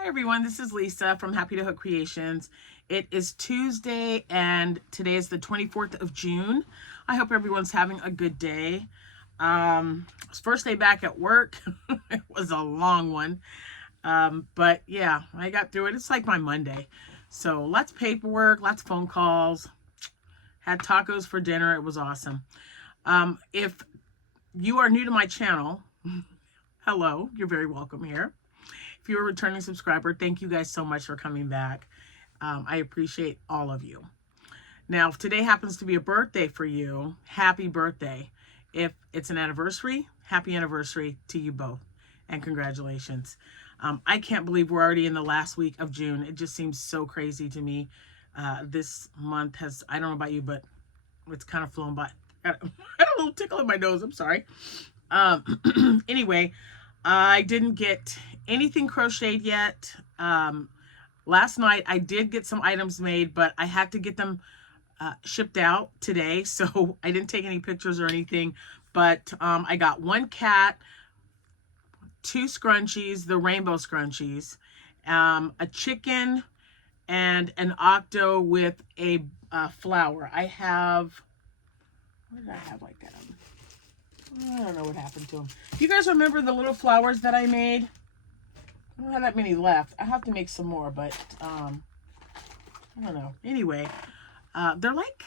Hi everyone, this is Lisa from Happytohook Creations. It is Tuesday and today is the 24th of June. I hope everyone's having a good day. It's first day back at work. It was a long one. But yeah, I got through it. It's like my Monday. So lots of paperwork, lots of phone calls. Had tacos for dinner. It was awesome. If you are new to my channel, hello, you're very welcome here. If you're a returning subscriber, thank you guys so much for coming back. I appreciate all of you. Now, if today happens to be a birthday for you, happy birthday. If it's an anniversary, happy anniversary to you both. And congratulations. I can't believe we're already in the last week of June. It just seems so crazy to me. This month has, I don't know about you, but it's kind of flown by. I had a little tickle in my nose. I'm sorry. Anyway, I didn't get anything crocheted yet. Last night I did get some items made, but I had to get them shipped out today, so I didn't take any pictures or anything. But I got one cat, two scrunchies, the rainbow scrunchies, a chicken, and an octo with a flower. I have, what did I have like that? I don't know what happened to them. Do you guys remember the little flowers that I made? I don't have that many left. I have to make some more, but I don't know. Anyway, they're like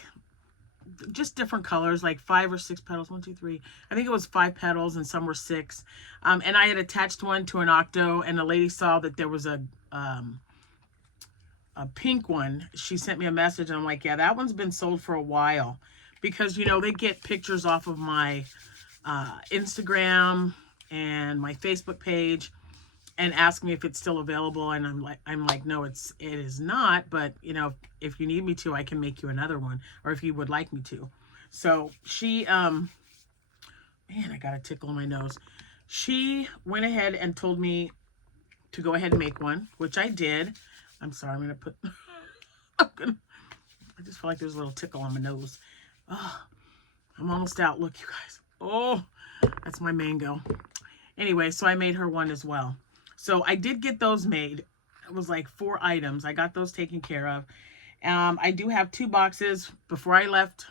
just different colors, like 5 or 6 petals. 1, 2, 3. I think it was 5 petals and some were 6. And I had attached one to an octo, and the lady saw that there was a pink one. She sent me a message, and I'm like, yeah, that one's been sold for a while, because you know they get pictures off of my Instagram and my Facebook page and ask me if it's still available, and I'm like no, it is not, but you know, if you need me to, I can make you another one, or if you would like me to. So she man, I got a tickle in my nose. She went ahead and told me to go ahead and make one, which I did. I'm sorry, I'm gonna put I just feel like there's a little tickle on my nose. Oh, I'm almost out. Look, you guys. Oh, that's my mango. Anyway, so I made her one as well. So I did get those made. It was like 4 items. I got those taken care of. I do have 2 boxes. Before I left,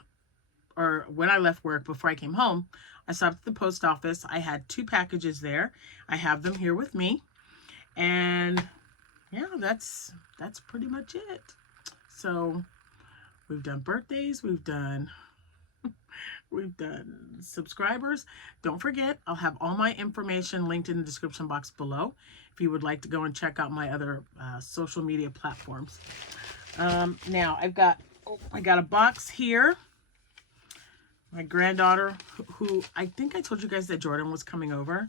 or when I left work, before I came home, I stopped at the post office. I had 2 packages there. I have them here with me. And yeah, that's pretty much it. So we've done birthdays. We've done subscribers. Don't forget, I'll have all my information linked in the description box below if you would like to go and check out my other social media platforms. Now I got a box here. My granddaughter, who I think I told you guys that Jordan was coming over.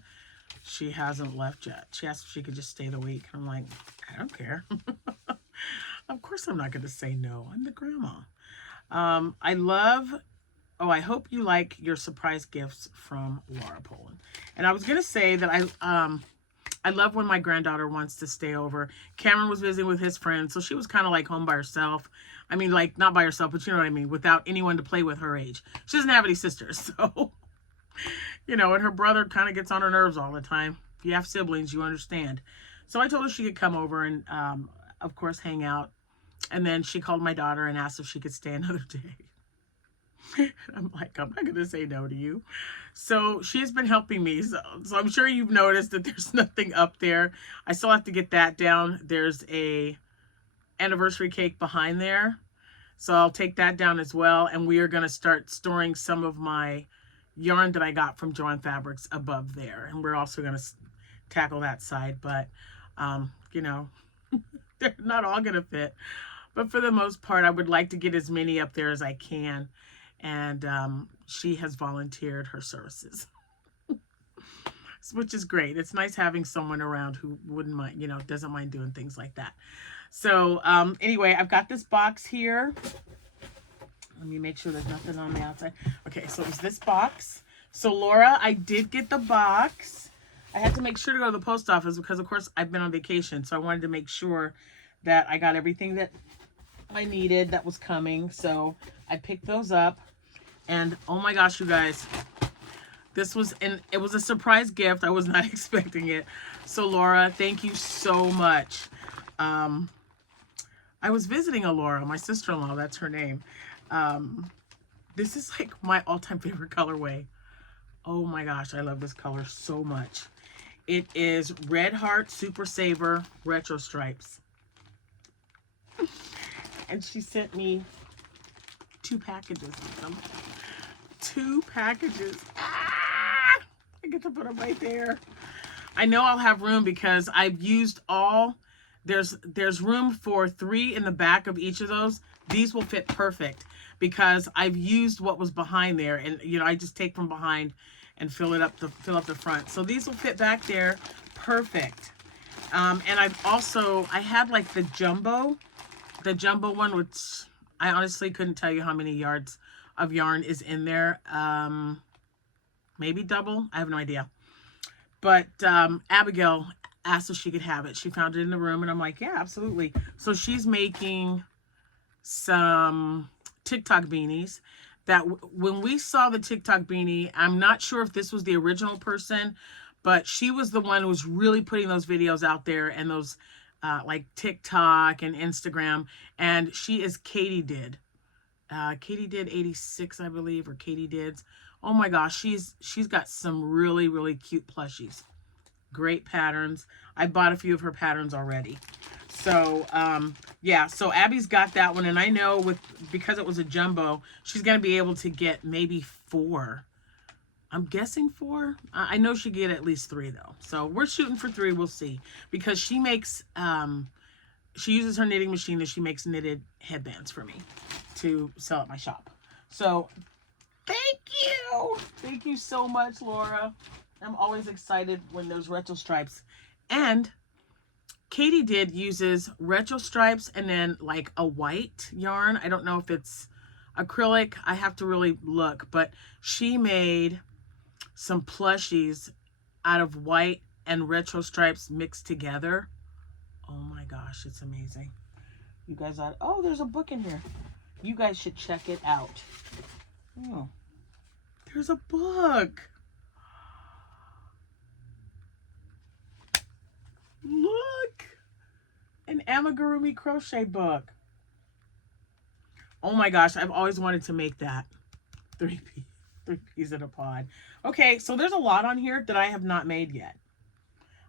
She hasn't left yet. She asked if she could just stay the week. I'm like, I don't care. Of course I'm not going to say no. I'm the grandma. I hope you like your surprise gifts from Larck. And I was going to say that I love when my granddaughter wants to stay over. Cameron was visiting with his friends, so she was kind of like home by herself. I mean, like, not by herself, but you know what I mean, without anyone to play with her age. She doesn't have any sisters, so, you know, and her brother kind of gets on her nerves all the time. If you have siblings, you understand. So I told her she could come over and, of course, hang out. And then she called my daughter and asked if she could stay another day. I'm like, I'm not going to say no to you. So she has been helping me. So I'm sure you've noticed that there's nothing up there. I still have to get that down. There's a anniversary cake behind there. So I'll take that down as well. And we are going to start storing some of my yarn that I got from Joann Fabrics above there. And we're also going to tackle that side. But, you know, they're not all going to fit. But for the most part, I would like to get as many up there as I can. And she has volunteered her services, which is great. It's nice having someone around who wouldn't mind, you know, doesn't mind doing things like that. So anyway, I've got this box here. Let me make sure there's nothing on the outside. Okay, so it's this box. So Laura, I did get the box. I had to make sure to go to the post office because, of course, I've been on vacation. So I wanted to make sure that I got everything that I needed that was coming. So I picked those up. And oh my gosh, you guys, This was, and it was a surprise gift. I was not expecting it. So Laura, thank you so much. I was visiting Laura, my sister-in-law, that's her name. This is like my all-time favorite colorway. Oh my gosh, I love this color so much. It is Red Heart Super Saver Retro Stripes. And she sent me 2 packages of them. 2 packages. Ah! I get to put them right there. I know I'll have room because I've used all. There's room for 3 in the back of each of those. These will fit perfect because I've used what was behind there, and you know, I just take from behind and fill up the front. So these will fit back there perfect. And I had like the jumbo one, which I honestly couldn't tell you how many yards of yarn is in there. Maybe double, I have no idea. But Abigail asked if she could have it. She found it in the room, and I'm like, yeah, absolutely. So she's making some TikTok beanies that when we saw the TikTok beanie, I'm not sure if this was the original person, but she was the one who was really putting those videos out there and those like TikTok and Instagram. And she is Katie Did. Katie Did 86, I believe, or Katie Dids. Oh my gosh, she's got some really, really cute plushies. Great patterns. I bought a few of her patterns already. So, yeah, so Abby's got that one, and I know because it was a jumbo, she's going to be able to get maybe 4. I'm guessing 4. I know she get at least 3, though. So we're shooting for 3. We'll see. Because she makes, she uses her knitting machine, and she makes knitted headbands for me to sell at my shop. So thank you. Thank you so much, Laura. I'm always excited when there's retro stripes. And Katie Did uses retro stripes and then like a white yarn. I don't know if it's acrylic. I have to really look. But she made some plushies out of white and retro stripes mixed together. Oh my gosh, it's amazing. You guys ought... Oh, there's a book in here. You guys should check it out. Oh, there's a book. Look, an amigurumi crochet book. Oh my gosh, I've always wanted to make that. 3 peas in a pod. Okay, so there's a lot on here that I have not made yet.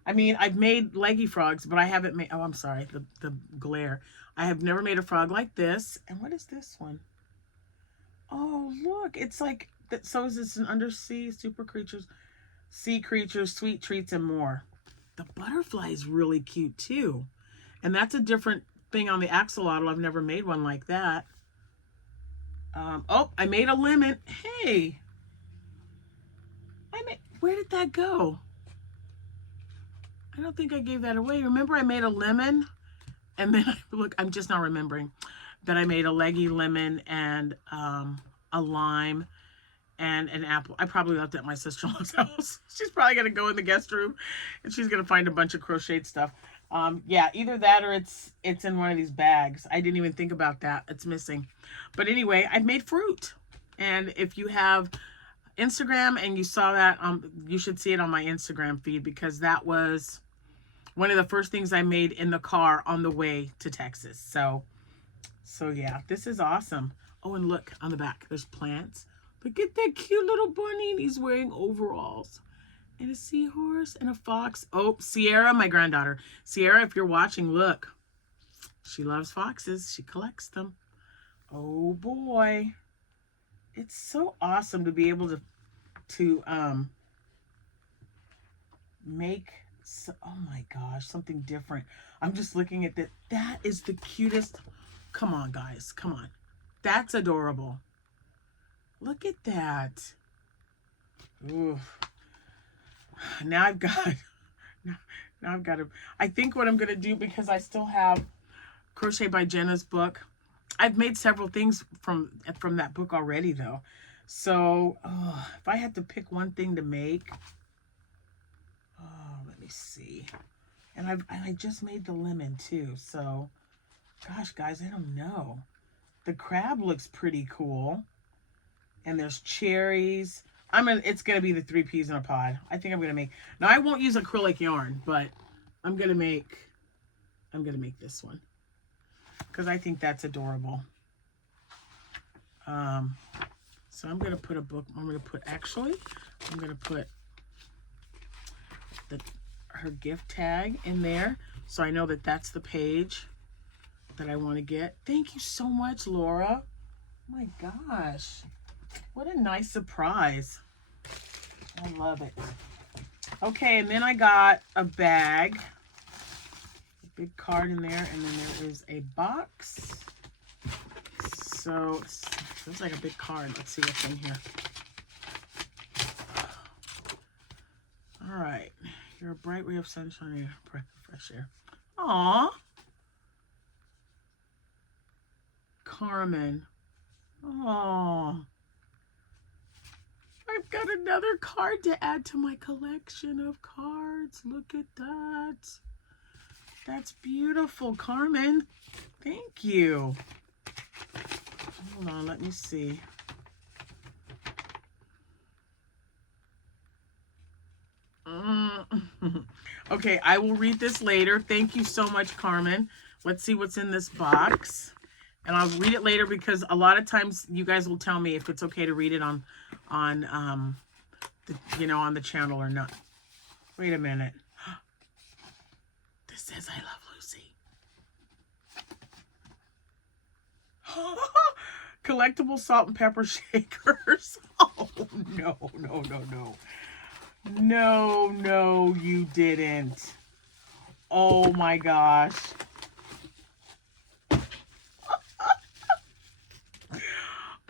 I mean, I've made leggy frogs, but I haven't made... Oh, I'm sorry, the glare. I have never made a frog like this. And what is this one? Oh, look, it's like... So is this an undersea, super creatures, sea creatures, sweet treats, and more. The butterfly is really cute too. And that's a different thing on the axolotl. I've never made one like that. Oh, I made a lemon. Hey. Where did that go? I don't think I gave that away. Remember I made a lemon? And then, look, I'm just not remembering that I made a leggy lemon and a lime and an apple. I probably left it at my sister-in-law's house. She's probably going to go in the guest room and she's going to find a bunch of crocheted stuff. Yeah, either that or it's in one of these bags. I didn't even think about that. It's missing. But anyway, I've made fruit. And if you have Instagram and you saw that, you should see it on my Instagram feed because that was one of the first things I made in the car on the way to Texas. So yeah, this is awesome. Oh, and look on the back, there's plants. Look at that cute little bunny, and he's wearing overalls. And a seahorse and a fox. Oh, Sierra, my granddaughter. Sierra, if you're watching, look. She loves foxes. She collects them. Oh, boy. It's so awesome to be able to make... oh, my gosh, something different. I'm just looking at that. That is the cutest... Come on, guys. Come on. That's adorable. Look at that. Ooh. Now I've got to, I think what I'm going to do, because I still have Crochet by Jenna's book. I've made several things from that book already, though. So, if I had to pick one thing to make, let me see. And I just made the lemon, too. So, gosh, guys, I don't know. The crab looks pretty cool. And there's cherries. It's gonna be the 3 peas in a pod. I think I'm gonna make, now I won't use acrylic yarn, but I'm gonna make this one because I think that's adorable. So I'm gonna put I'm gonna put her gift tag in there, so I know that that's the page that I want to get. Thank you so much, Laura. Oh my gosh, what a nice surprise. I love it. Okay, and then I got a bag, a big card in there, and then there is a box. So it feels like a big card. Let's see what's in here. All right, you're a bright ray of sunshine, you're a breath of fresh air. Aw, Carmen. Aw, I've got another card to add to my collection of cards. Look at that. That's beautiful, Carmen. Thank you. Hold on, let me see. Okay, I will read this later. Thank you so much, Carmen. Let's see what's in this box. And I'll read it later because a lot of times you guys will tell me if it's okay to read it on the channel or not. Wait a minute. This says I love Lucy. Collectible salt and pepper shakers. Oh, no, no, no, no. No, no, you didn't. Oh my gosh.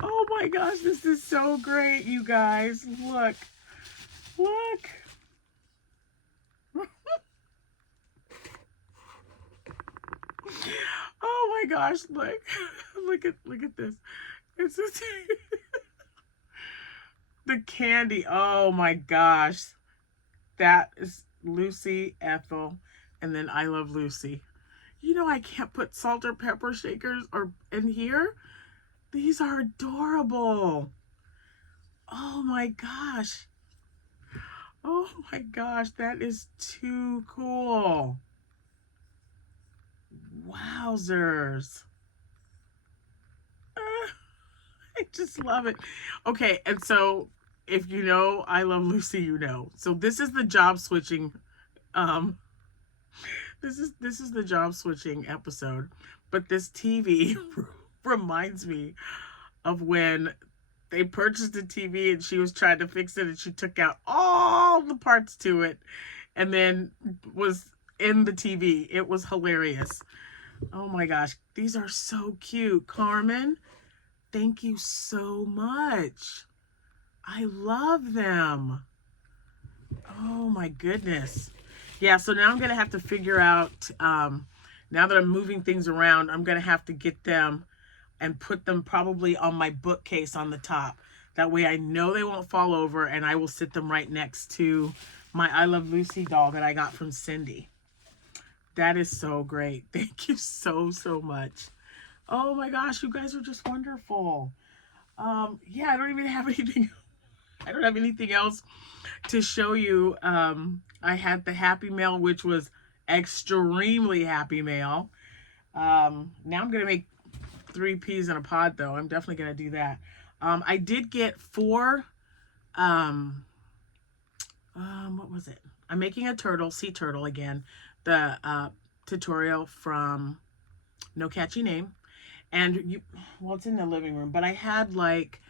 Oh my gosh, this is so great, you guys. Look. Look. Oh my gosh, look. Look at this. It's just the candy. Oh my gosh. That is Lucy, Ethel, and then I love Lucy. You know I can't put salt or pepper shakers in here. These are adorable. Oh my gosh. Oh my gosh, that is too cool. Wowzers. I just love it. Okay, and so if you know I love Lucy, you know. So this is the job switching this is the job switching episode. But this TV reminds me of when they purchased a TV and she was trying to fix it and she took out all the parts to it and then was in the TV. It was hilarious. Oh my gosh, these are so cute. Carmen, thank you so much. I love them. Oh my goodness. Yeah, so now I'm going to have to figure out, now that I'm moving things around, I'm going to have to get them and put them probably on my bookcase on the top. That way I know they won't fall over and I will sit them right next to my I Love Lucy doll that I got from Cindy. That is so great. Thank you so, so much. Oh my gosh, you guys are just wonderful. Yeah, I don't even have anything. I don't have anything else to show you. I had the Happy Mail, which was extremely Happy Mail. Now I'm going to make 3 peas in a pod, though. I'm definitely going to do that. I did get 4, what was it? I'm making a turtle, sea turtle again. The tutorial from No Catchy Name. And well, it's in the living room, but I had like,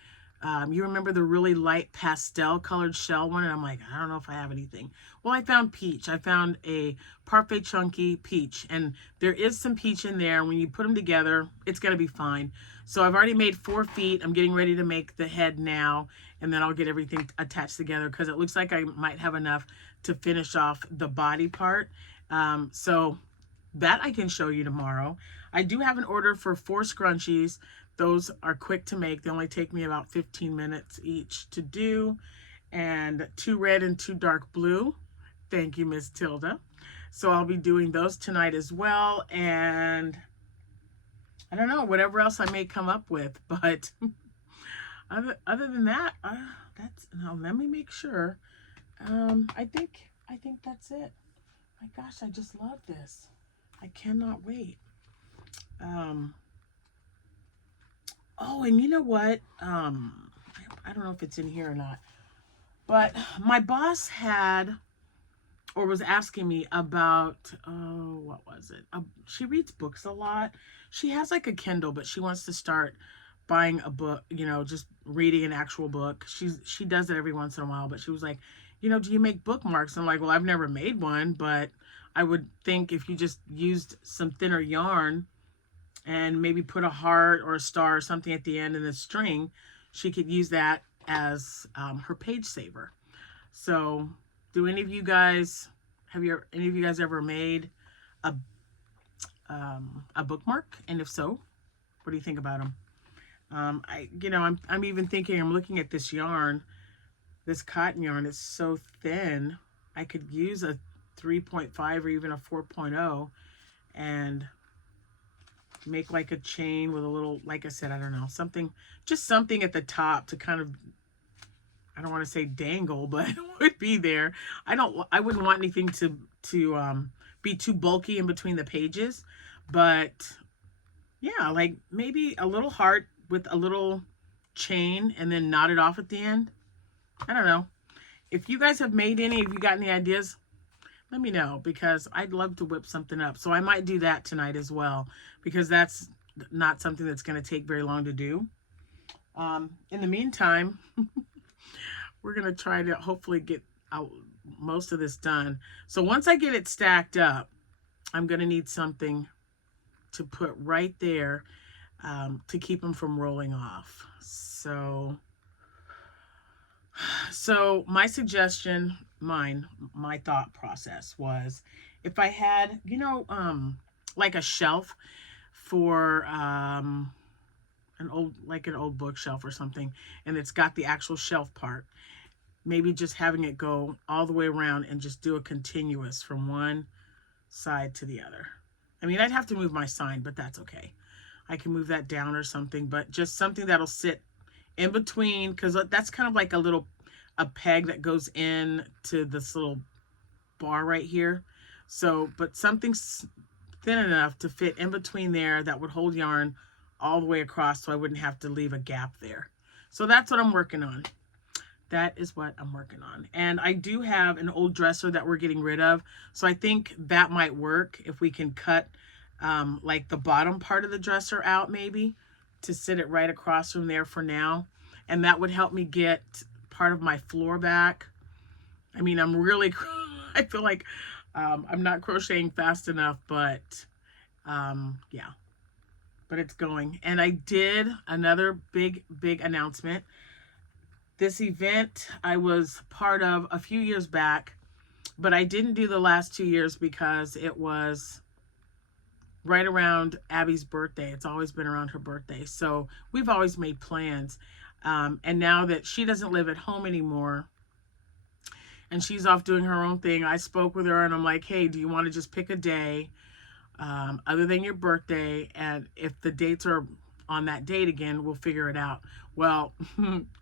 you remember the really light pastel colored shell one? And I'm like, I don't know if I have anything. Well, I found peach. I found a Parfait Chunky peach, and there is some peach in there. When you put them together, it's going to be fine. So I've already made 4 feet. I'm getting ready to make the head now, and then I'll get everything attached together because it looks like I might have enough to finish off the body part. So that I can show you tomorrow. I do have an order for 4 scrunchies. Those are quick to make. They only take me about 15 minutes each to do. And 2 red and 2 dark blue. Thank you, Miss Tilda. So I'll be doing those tonight as well. And I don't know, whatever else I may come up with. But Other than that, that's, now let me make sure. I think that's it. My gosh, I just love this. I cannot wait. Um, oh, and you know what? I don't know if it's in here or not, but my boss had or was asking me about, oh, what was it? She reads books a lot. She has like a Kindle, but she wants to start buying a book, you know, just reading an actual book. She does it every once in a while, but she was like, you know, do you make bookmarks? I'm like, well, I've never made one, but I would think if you just used some thinner yarn and maybe put a heart or a star or something at the end and a string, she could use that as her page saver. So, do any of you guys any of you guys ever made a a bookmark? And if so, what do you think about them? I'm even thinking, I'm looking at this yarn, this cotton yarn. It's so thin. I could use a 3.5 or even a 4.0 and make like a chain with a little, like I said, I don't know, something, just something at the top to kind of, I don't want to say dangle, but it would be there. I wouldn't want anything to be too bulky in between the pages, but yeah, like maybe a little heart with a little chain and then knot it off at the end. I don't know. If you guys have made any, if you got any ideas, let me know, because I'd love to whip something up. So I might do that tonight as well, because that's not something that's going to take very long to do. In the meantime, we're going to try to hopefully get out most of this done. So once I get it stacked up, I'm going to need something to put right there to keep them from rolling off. So my suggestion, my thought process was, if I had, like a shelf for an old bookshelf or something, and it's got the actual shelf part, maybe just having it go all the way around and just do a continuous from one side to the other. I mean, I'd have to move my sign, but that's okay. I can move that down or something, but just something that'll sit in between, because that's kind of like a peg that goes in to this little bar right here. So, but something thin enough to fit in between there that would hold yarn all the way across, so I wouldn't have to leave a gap there. So that's what I'm working on. That is what I'm working on. And I do have an old dresser that we're getting rid of. So I think that might work if we can cut like the bottom part of the dresser out, maybe to sit it right across from there for now. And that would help me get part of my floor back. I mean, I feel like I'm not crocheting fast enough, but yeah, but it's going. And I did another big announcement. This event I was part of a few years back, but I didn't do the last 2 years because it was right around Abby's birthday. It's always been around her birthday. So we've always made plans. And now that she doesn't live at home anymore and she's off doing her own thing, I spoke with her and I'm like, hey, do you want to just pick a day other than your birthday? And if the dates are on that date again, we'll figure it out. Well,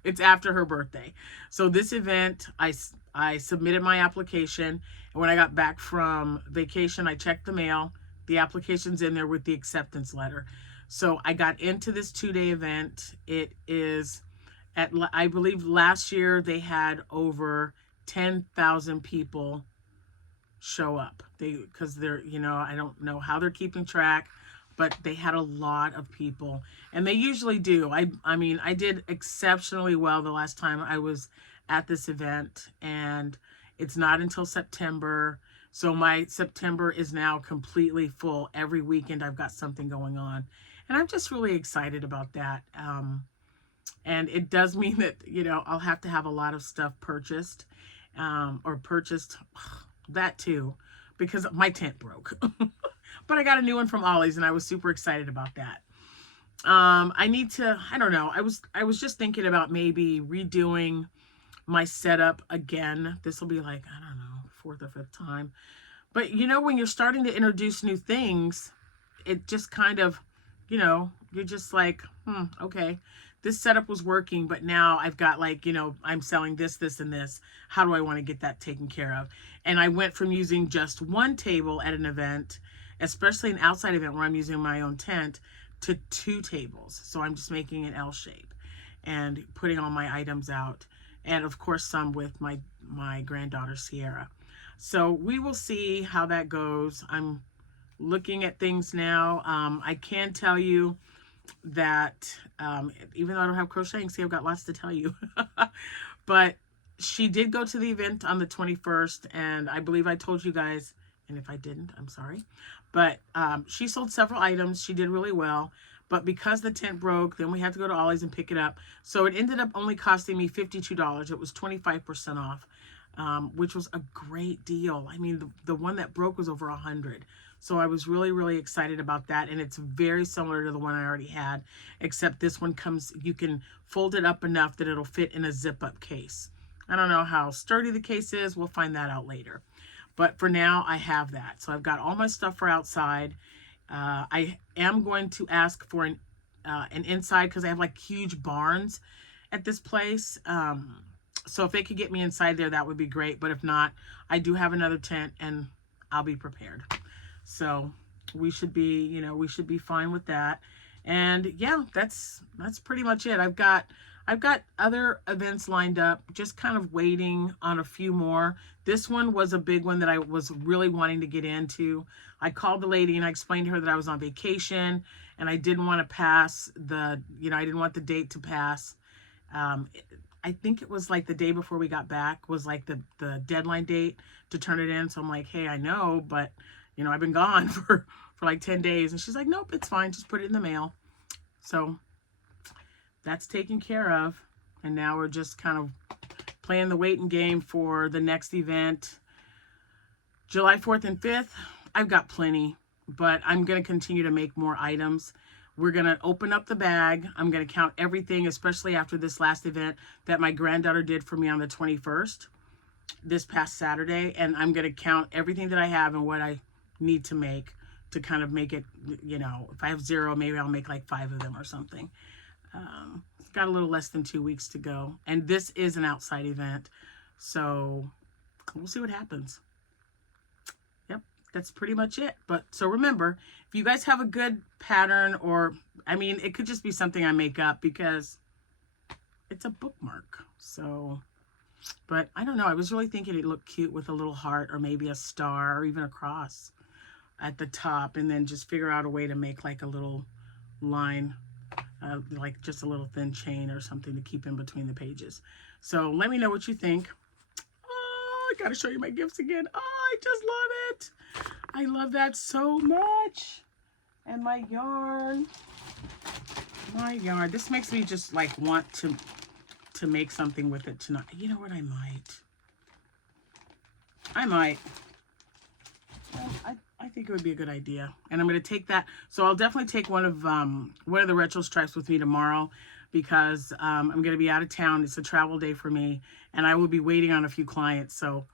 it's after her birthday. So this event, I submitted my application. And when I got back from vacation, I checked the mail. The application's in there with the acceptance letter. So I got into this 2-day event. It is I believe last year they had over 10,000 people show up. Because they're, I don't know how they're keeping track, but they had a lot of people, and they usually do. I mean, I did exceptionally well the last time I was at this event, and it's not until September. So my September is now completely full. Every weekend I've got something going on, and I'm just really excited about that. And it does mean that, I'll have to have a lot of stuff purchased, or purchased that too, because my tent broke. But I got a new one from Ollie's, and I was super excited about that. I don't know. I was just thinking about maybe redoing my setup again. This will be like, I don't know, 4th or 5th time. But when you're starting to introduce new things, it just kind of, you're just like, okay. this setup was working, but now I've got like, you know, I'm selling this, this, and this. How do I want to get that taken care of? And I went from using just one table at an event, especially an outside event where I'm using my own tent, to 2 tables. So I'm just making an L shape and putting all my items out. And of course, some with my granddaughter, Sierra. So we will see how that goes. I'm looking at things now. I can tell you that even though I don't have crocheting, see, I've got lots to tell you. But she did go to the event on the 21st, and I believe I told you guys, and if I didn't, I'm sorry. But she sold several items. She did really well. But because the tent broke, then we had to go to Ollie's and pick it up. So it ended up only costing me $52. It was 25% off, which was a great deal. I mean, the one that broke was over $100. So I was really, really excited about that. And it's very similar to the one I already had, except this one comes, you can fold it up enough that it'll fit in a zip-up case. I don't know how sturdy the case is. We'll find that out later. But for now, I have that. So I've got all my stuff for outside. I am going to ask for an inside, because I have like huge barns at this place. So if they could get me inside there, that would be great. But if not, I do have another tent and I'll be prepared. So we should be, you know, we should be fine with that. And yeah, that's pretty much it. I've got other events lined up, just kind of waiting on a few more. This one was a big one that I was really wanting to get into. I called the lady and I explained to her that I was on vacation and I didn't want to pass I didn't want the date to pass. I think it was like the day before we got back was like the deadline date to turn it in. So I'm like, hey, I know, but you know, I've been gone for like 10 days. And she's like, nope, it's fine. Just put it in the mail. So that's taken care of. And now we're just kind of playing the waiting game for the next event. July 4th and 5th, I've got plenty, but I'm going to continue to make more items. We're going to open up the bag. I'm going to count everything, especially after this last event that my granddaughter did for me on the 21st, this past Saturday. And I'm going to count everything that I have and what I need to make to kind of make it, you know, if I have 0, maybe I'll make like 5 of them or something. It's got a little less than 2 weeks to go. And this is an outside event. So we'll see what happens. Yep, that's pretty much it. But so remember, if you guys have a good pattern, or, I mean, it could just be something I make up because it's a bookmark. So, but I don't know. I was really thinking it looked cute with a little heart or maybe a star or even a cross at the top, and then just figure out a way to make like a little line, like just a little thin chain or something to keep in between the pages. So let me know what you think. Oh, I gotta show you my gifts again. Oh, I just love it. I love that so much. And my yarn. This makes me just like want to make something with it tonight. You know what? I might. Well, I think it would be a good idea. And I'm going to take that. So I'll definitely take one of the retro stripes with me tomorrow, because I'm going to be out of town. It's a travel day for me, and I will be waiting on a few clients. So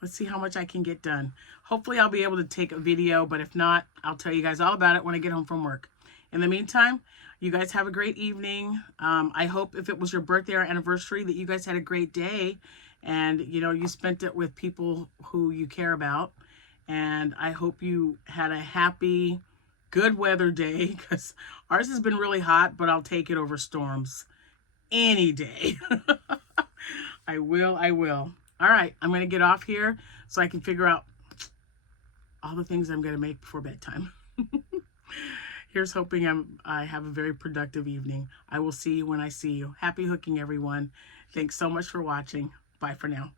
let's see how much I can get done. Hopefully I'll be able to take a video, but if not, I'll tell you guys all about it when I get home from work. In the meantime, you guys have a great evening. I hope if it was your birthday or anniversary that you guys had a great day, and you know, you spent it with people who you care about. And I hope you had a happy, good weather day, because ours has been really hot, but I'll take it over storms any day. I will. All right, I'm going to get off here so I can figure out all the things I'm going to make before bedtime. Here's hoping I have a very productive evening. I will see you when I see you. Happy hooking, everyone. Thanks so much for watching. Bye for now.